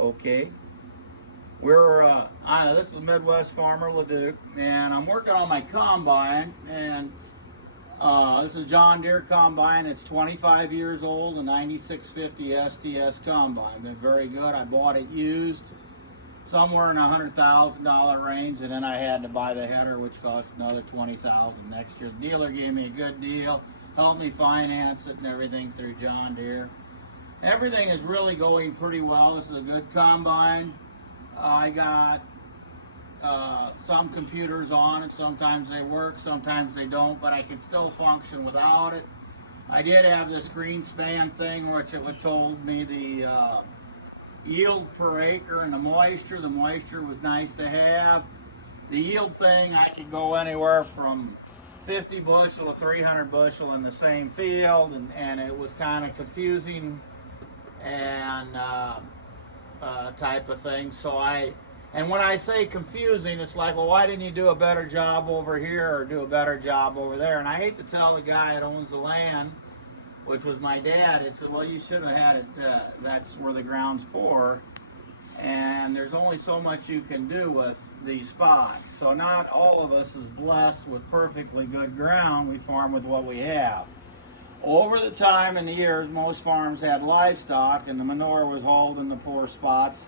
Okay. This is Midwest Farmer Leduc, and I'm working on my combine, and this is a John Deere combine. It's 25 years old, a 9650 STS combine. Been very good. I bought it used, somewhere in a $100,000 range, and then I had to buy the header, which cost another $20,000 next year. The dealer gave me a good deal, helped me finance it and everything through John Deere. Everything is really going pretty well. This is a good combine. I got some computers on it. Sometimes they work, sometimes they don't, but I can still function without it. I did have this green span thing, which it told me the yield per acre and the moisture. The moisture was nice to have. The yield thing, I could go anywhere from 50 bushel to 300 bushel in the same field, and it was kind of confusing and type of thing. And when I say confusing, it's like, well, why didn't you do a better job over here or do a better job over there? And I hate to tell the guy that owns the land, which was my dad. He said, well, you should have had it, that's where the ground's poor, and there's only so much you can do with these spots. So not all of us is blessed with perfectly good ground. We farm with what we have. Over the time and the years, most farms had livestock, and the manure was hauled in the poor spots.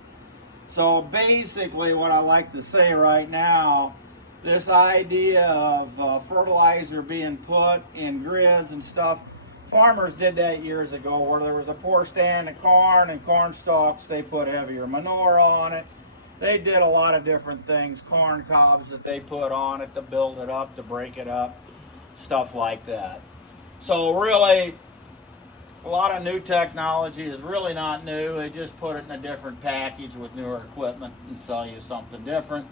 So basically what I like to say right now, this idea of fertilizer being put in grids and stuff, farmers did that years ago where there was a poor stand of corn and corn stalks, they put heavier manure on it. They did a lot of different things, corn cobs that they put on it to build it up, to break it up, stuff like that. So really, a lot of new technology is really not new. They just put it in a different package with newer equipment and sell you something different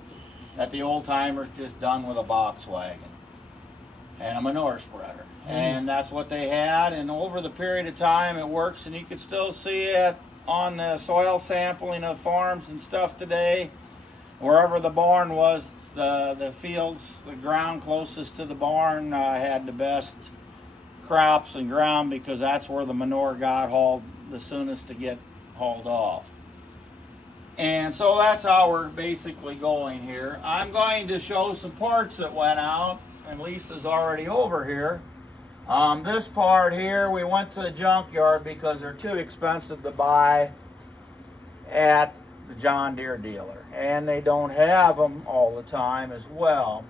that the old timers just done with a box wagon and a manure spreader. And that's what they had, and over the period of time it works, and you can still see it on the soil sampling of farms and stuff today. Wherever the barn was, the fields, the ground closest to the barn had the best crops and ground, because that's where the manure got hauled the soonest to get hauled off. And so that's how we're basically going here. I'm going to show some parts that went out, and Lisa's already over here. This part here, we went to the junkyard because they're too expensive to buy at the John Deere dealer, and they don't have them all the time as well.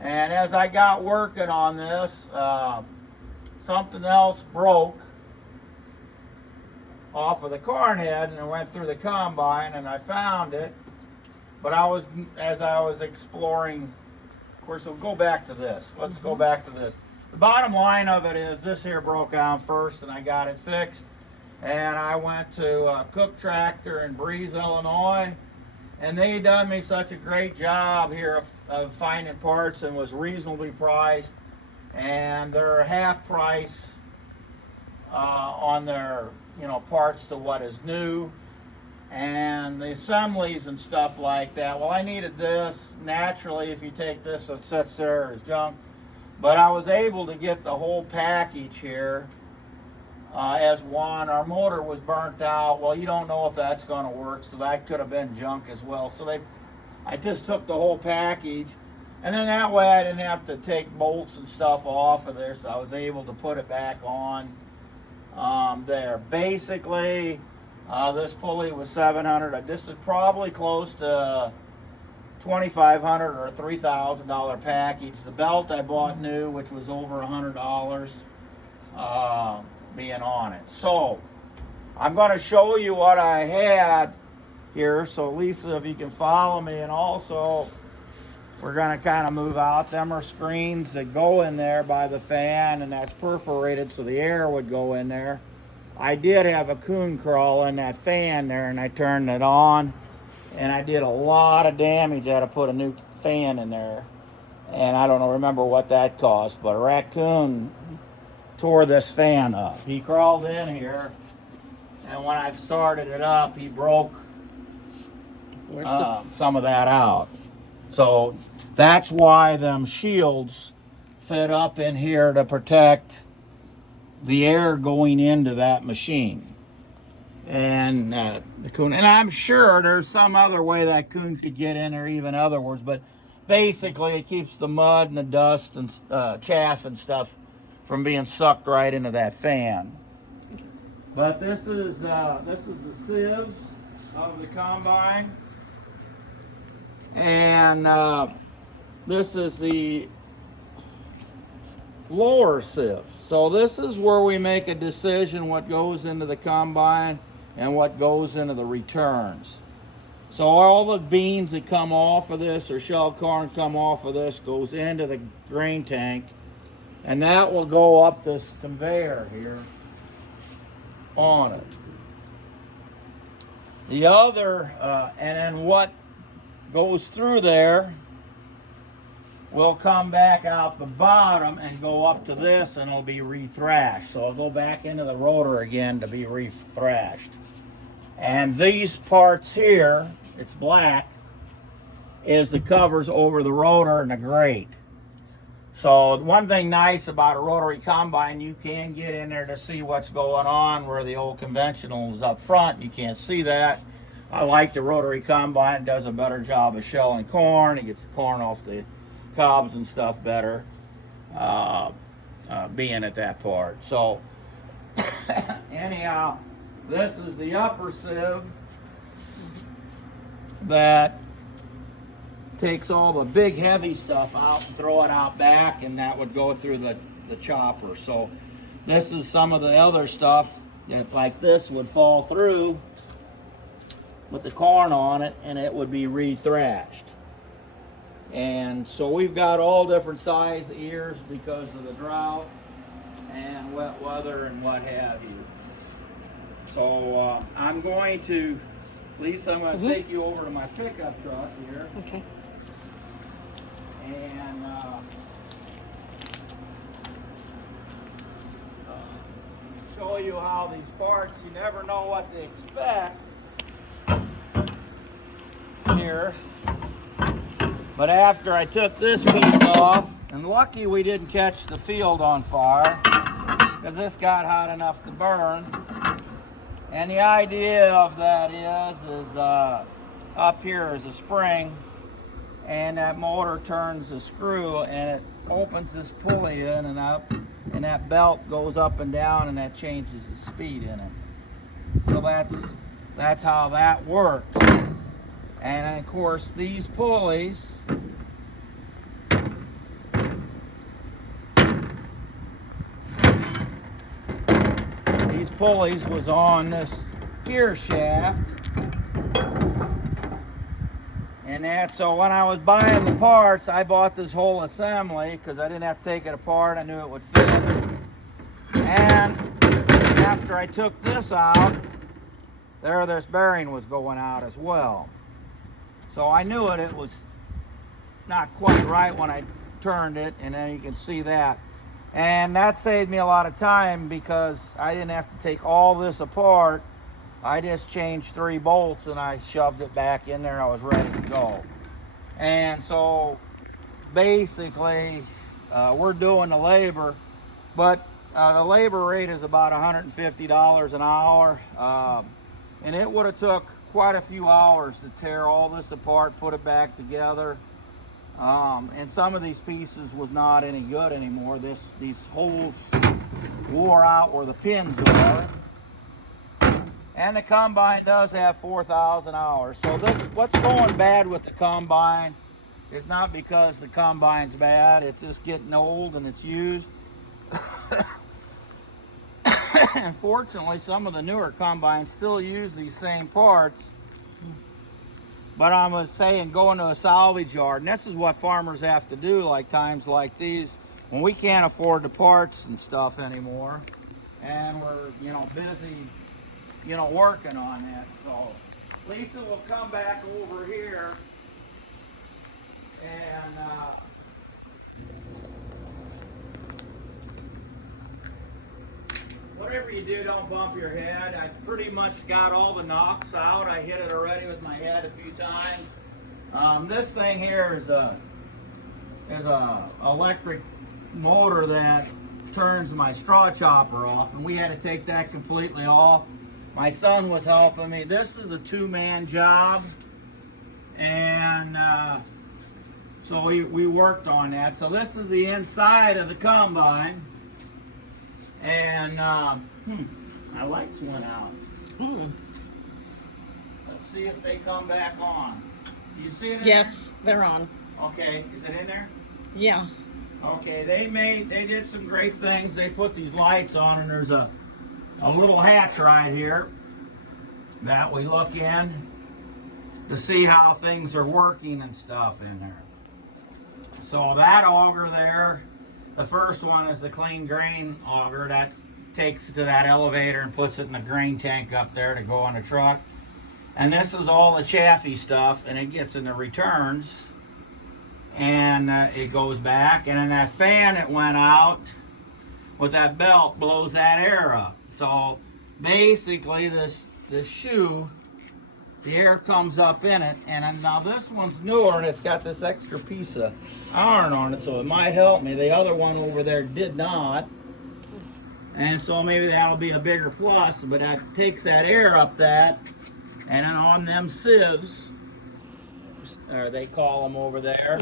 And as I got working on this, something else broke off of the corn head, and it went through the combine, and I found it. But as I was exploring, of course, we'll go back to this. Let's go back to this. The bottom line of it is this here broke down first, and I got it fixed. And I went to Cook Tractor in Breeze, Illinois, and they done me such a great job here of finding parts, and was reasonably priced. And they're half price on their parts to what is new, and the assemblies and stuff like that. Well, I needed this. Naturally, if you take this, it sits there as junk, but I was able to get the whole package here as one. Our motor was burnt out. Well, you don't know if that's going to work, so that could have been junk as well. So I just took the whole package. And then that way I didn't have to take bolts and stuff off of there, so I was able to put it back on there. Basically, this pulley was $700. This is probably close to $2,500 or a $3,000 package. The belt I bought new, which was over $100 being on it. So I'm going to show you what I had here. So Lisa, if you can follow me, and also we're going to kind of move out. Them are screens that go in there by the fan, and that's perforated so the air would go in there. I did have a coon crawl in that fan there, and I turned it on, and I did a lot of damage. I had to put a new fan in there, and I don't remember what that cost, but a raccoon tore this fan up. He crawled in here, and when I started it up, he broke some of that out. So that's why them shields fit up in here to protect the air going into that machine. and the coon. And I'm sure there's some other way that coon could get in there, even other words, but basically it keeps the mud and the dust and chaff and stuff from being sucked right into that fan. But this is the sieves of the combine, and this is the lower sieve. So this is where we make a decision what goes into the combine and what goes into the returns. So all the beans that come off of this, or shell corn come off of this, goes into the grain tank, and that will go up this conveyor here on it. The other, and then what goes through there will come back out the bottom and go up to this, and it'll be rethrashed. So it'll go back into the rotor again to be rethrashed. And these parts here, it's black, is the covers over the rotor and the grate. So one thing nice about a rotary combine, you can get in there to see what's going on, where the old conventional is up front. You can't see that. I like the rotary combine. It does a better job of shelling corn. It gets the corn off the cobs and stuff better, being at that part. So anyhow, this is the upper sieve that takes all the big heavy stuff out and throw it out back, and that would go through the chopper. So this is some of the other stuff that, like this, would fall through with the corn on it, and it would be rethrashed. And so we've got all different size ears because of the drought and wet weather and what have you. So I'm going to, Lisa, I'm going to take you over to my pickup truck here. Okay. And show you how these parts, you never know what to expect here. But after I took this piece off, and lucky we didn't catch the field on fire, because this got hot enough to burn. And the idea of that is up here is a spring, and that motor turns the screw, and it opens this pulley in and up, and that belt goes up and down, and that changes the speed in it. So that's how that works. And of course, these pulleys, was on this gear shaft, and that, so when I was buying the parts, I bought this whole assembly because I didn't have to take it apart. I knew it would fit. And after I took this out, this bearing was going out as well. So I knew it was not quite right when I turned it, and then you can see that. And that saved me a lot of time because I didn't have to take all this apart. I just changed 3 bolts and I shoved it back in there. I was ready to go. And so basically we're doing the labor, but the labor rate is about $150 an hour. And it would have took quite a few hours to tear all this apart, put it back together. And some of these pieces was not any good anymore. These holes wore out where the pins are. And the combine does have 4,000 hours. So what's going bad with the combine is not because the combine's bad. It's just getting old and it's used. Unfortunately, some of the newer combines still use these same parts. But I was saying, going to a salvage yard, and this is what farmers have to do, like times like these, when we can't afford the parts and stuff anymore, and we're, busy, working on that. So Lisa will come back over here, and whatever you do, don't bump your head. I pretty much got all the knocks out. I hit it already with my head a few times. This thing here is a electric motor that turns my straw chopper off, and we had to take that completely off. my son was helping me. This is a two-man job, and so we worked on that. So this is the inside of the combine, and my lights went out. Let's see if they come back on. Do you see it in Yes, they're on. there? Okay, is it in there? Yeah. Okay, they did some great things. They put these lights on, and there's a little hatch right here that we look in to see how things are working and stuff in there. So that auger there, the first one is the clean grain auger that takes it to that elevator and puts it in the grain tank up there to go on the truck. And this is all the chaffy stuff, and it gets in the returns, and it goes back, and then that fan that went out with that belt blows that air up. So basically this shoe, the air comes up in it, and now this one's newer, and it's got this extra piece of iron on it, so it might help me. The other one over there did not, and so maybe that'll be a bigger plus, but that takes that air up that, and then on them sieves, or they call them over there,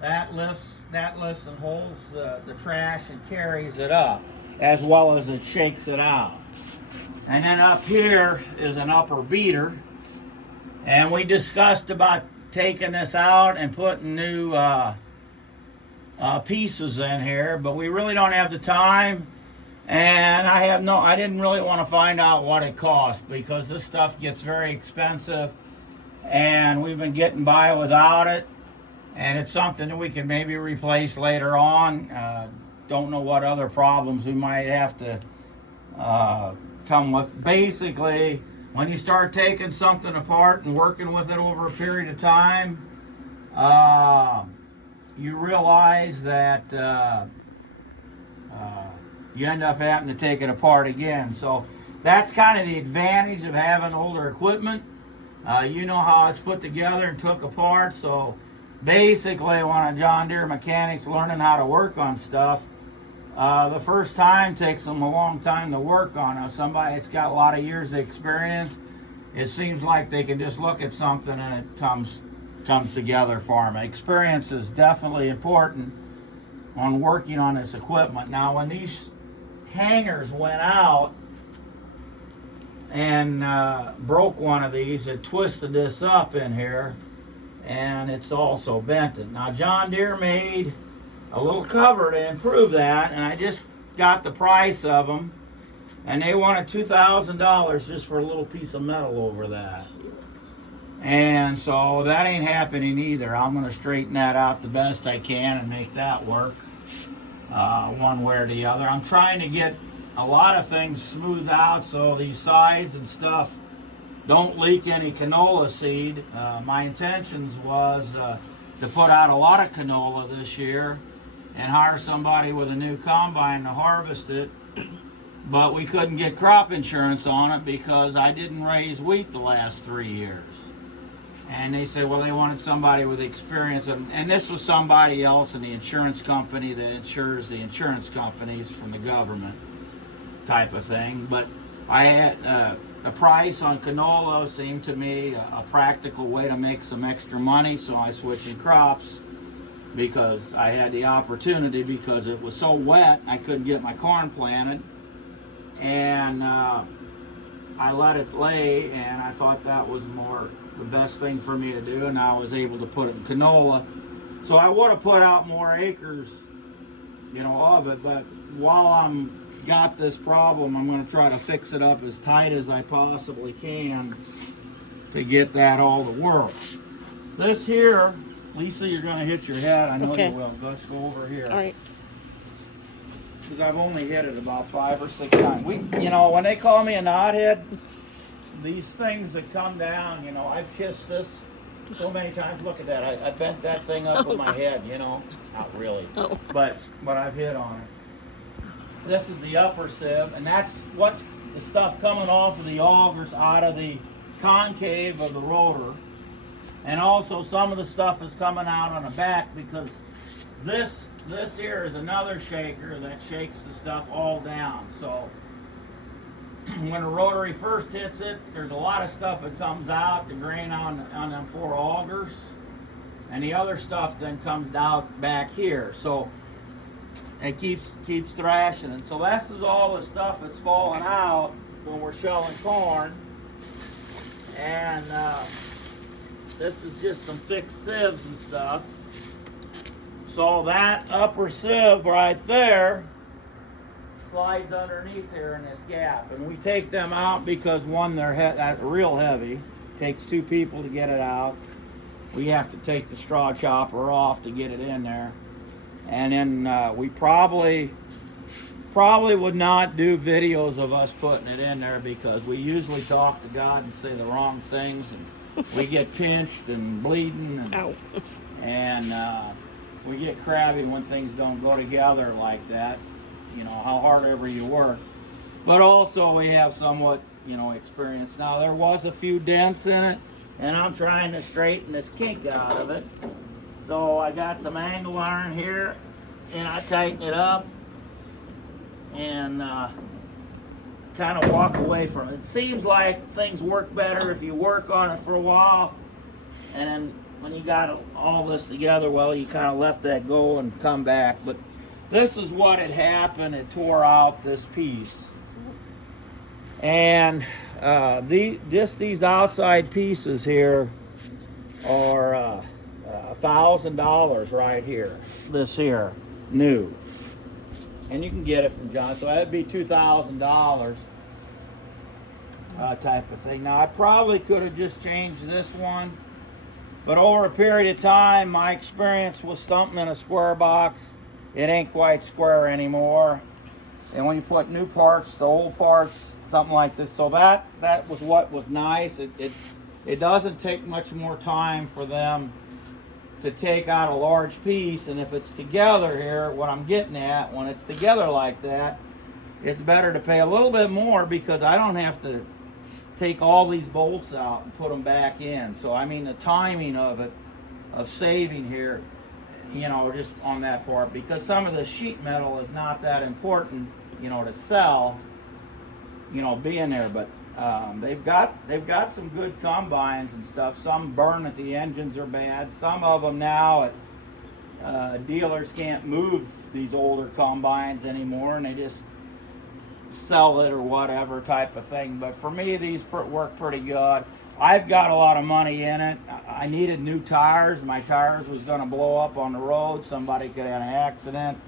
that lifts and holds the trash and carries it up, as well as it shakes it out. And then up here is an upper beater, and we discussed about taking this out and putting new pieces in here, but we really don't have the time, and I didn't really want to find out what it cost, because this stuff gets very expensive, and we've been getting by without it, and it's something that we can maybe replace later on. Don't know what other problems we might have to come with. Basically, when you start taking something apart and working with it over a period of time, you realize that you end up having to take it apart again. So that's kind of the advantage of having older equipment. You know how it's put together and took apart. So basically, when a John Deere mechanic's learning how to work on stuff, the first time takes them a long time to work on it. Somebody that's got a lot of years of experience, it seems like they can just look at something and it comes together for them. Experience is definitely important on working on this equipment. Now, when these hangers went out and broke one of these, it twisted this up in here, and it's also bent it. Now, John Deere made a little cover to improve that, and I just got the price of them, and they wanted $2,000 just for a little piece of metal over that. And so that ain't happening either. I'm going to straighten that out the best I can and make that work one way or the other. I'm trying to get a lot of things smoothed out so these sides and stuff don't leak any canola seed. My intentions was to put out a lot of canola this year and hire somebody with a new combine to harvest it, but we couldn't get crop insurance on it because I didn't raise wheat the last 3 years. And they said, well, they wanted somebody with experience, and this was somebody else in the insurance company that insures the insurance companies from the government type of thing. But I had the price on canola seemed to me a practical way to make some extra money, so I switched in crops because I had the opportunity, because it was so wet I couldn't get my corn planted, and I let it lay, and I thought that was the best thing for me to do, and I was able to put it in canola. So I would have put out more acres, of it, but while I'm got this problem, I'm going to try to fix it up as tight as I possibly can to get that all to work. This here, Lisa, you're going to hit your head. I know Okay. you will. Let's go over here. All right. Because I've only hit it about 5 or 6 times. When they call me a knothead, these things that come down, I've kissed this so many times. Look at that. I bent that thing up with my head, Not really. Oh. But I've hit on it. This is the upper sieve, and that's what's the stuff coming off of the augers out of the concave of the rotor. And also some of the stuff is coming out on the back, because this here is another shaker that shakes the stuff all down. So when the rotary first hits it, there's a lot of stuff that comes out, the grain on them 4 augers, and the other stuff then comes out back here. So it keeps thrashing, and so this is all the stuff that's falling out when we're shelling corn. And this is just some fixed sieves and stuff. So that upper sieve right there slides underneath here in this gap, and we take them out because one, they're real heavy. Takes 2 people to get it out. We have to take the straw chopper off to get it in there. And then we probably would not do videos of us putting it in there because we usually talk to God and say the wrong things, and we get pinched and bleeding, and we get crabby when things don't go together like that, you know, how hard ever you work. But also we have somewhat, you know, experience. Now there was a few dents in it, and I'm trying to straighten this kink out of it. So I got some angle iron here, and I tighten it up and kind of walk away from it. It seems like things work better if you work on it for a while, and then when you got all this together, well, you kind of let that go and come back. But this is what had happened. It tore out this piece. And these outside pieces here are $1,000 right here. This here, new. And you can get it from John. So that'd be $2,000 type of thing. Now I probably could have just changed this one, but over a period of time, my experience with something in a square box, it ain't quite square anymore. And when you put new parts, the old parts, something like this. So that was what was nice. It doesn't take much more time for them to take out a large piece, and if it's together here, what I'm getting at, when it's together like that, it's better to pay a little bit more because I don't have to take all these bolts out and put them back in. So I mean the timing of it, of saving here, you know, just on that part, because some of the sheet metal is not that important, you know, to sell, you know, being there. But they've got some good combines and stuff. Some burn that the engines are bad. Some of them now, dealers can't move these older combines anymore, and they just sell it or whatever type of thing. But for me, these work pretty good. I've got a lot of money in it. I needed new tires. My tires was going to blow up on the road. Somebody could have an accident.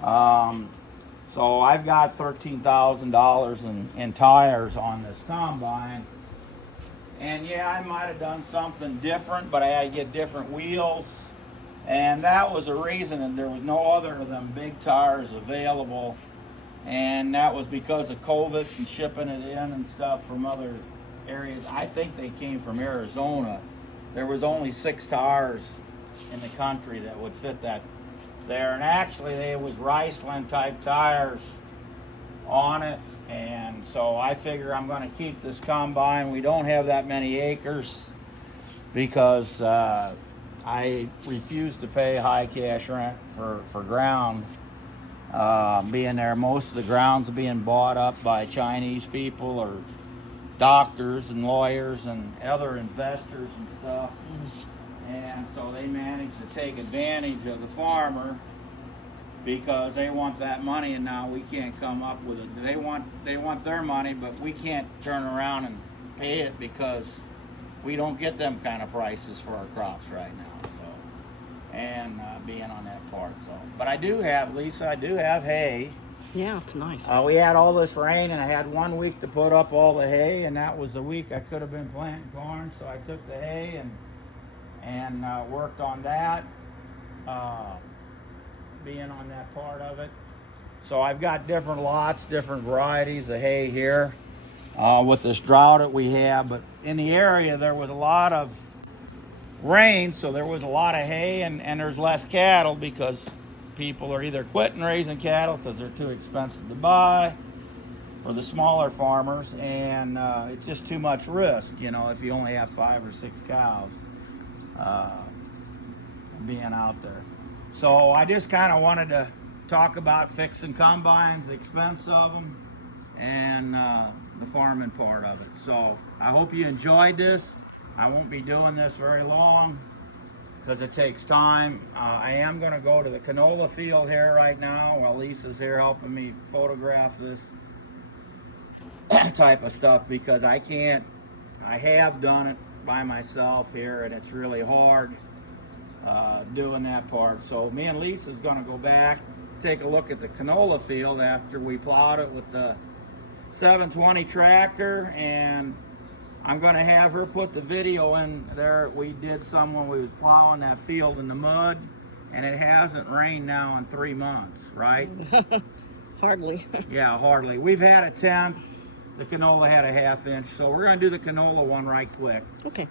So I've got $13,000 in tires on this combine. And yeah, I might have done something different, but I had to get different wheels. And that was a reason, and there was no other of them big tires available. And that was because of COVID and shipping it in and stuff from other areas. I think they came from Arizona. There was only 6 tires in the country that would fit that there, and actually they was Riceland type tires on it. And so I figure I'm going to keep this combine. We don't have that many acres because I refuse to pay high cash rent for ground. Being there, most of the ground's being bought up by Chinese people or doctors and lawyers and other investors and stuff. And so they manage to take advantage of the farmer because they want that money, and now we can't come up with it. They want their money, but we can't turn around and pay it because we don't get them kind of prices for our crops right now. So, and being on that part. So, but I do have, Lisa, I do have hay. Yeah, it's nice. We had all this rain, and I had 1 week to put up all the hay, and that was the week I could have been planting corn. So I took the hay and worked on that, being on that part of it. So I've got different lots, different varieties of hay here with this drought that we have. But in the area, there was a lot of rain, so there was a lot of hay, and there's less cattle because people are either quitting raising cattle because they're too expensive to buy for the smaller farmers, and it's just too much risk, you know, if you only have 5 or 6 cows being out there. So I just kind of wanted to talk about fixing combines, the expense of them, and the farming part of it. So I hope you enjoyed this. I won't be doing this very long because it takes time. I am going to go to the canola field here right now while Lisa's here helping me photograph this type of stuff, because I have done it by myself here, and it's really hard doing that part. So me and Lisa's going to go back, take a look at the canola field after we plowed it with the 720 tractor, and I'm going to have her put the video in there we did some when we was plowing that field in the mud, and it hasn't rained now in 3 months, right? Hardly. Yeah, hardly. We've had a 10th. The canola had a 1/2 inch, so we're going to do the canola one right quick. Okay.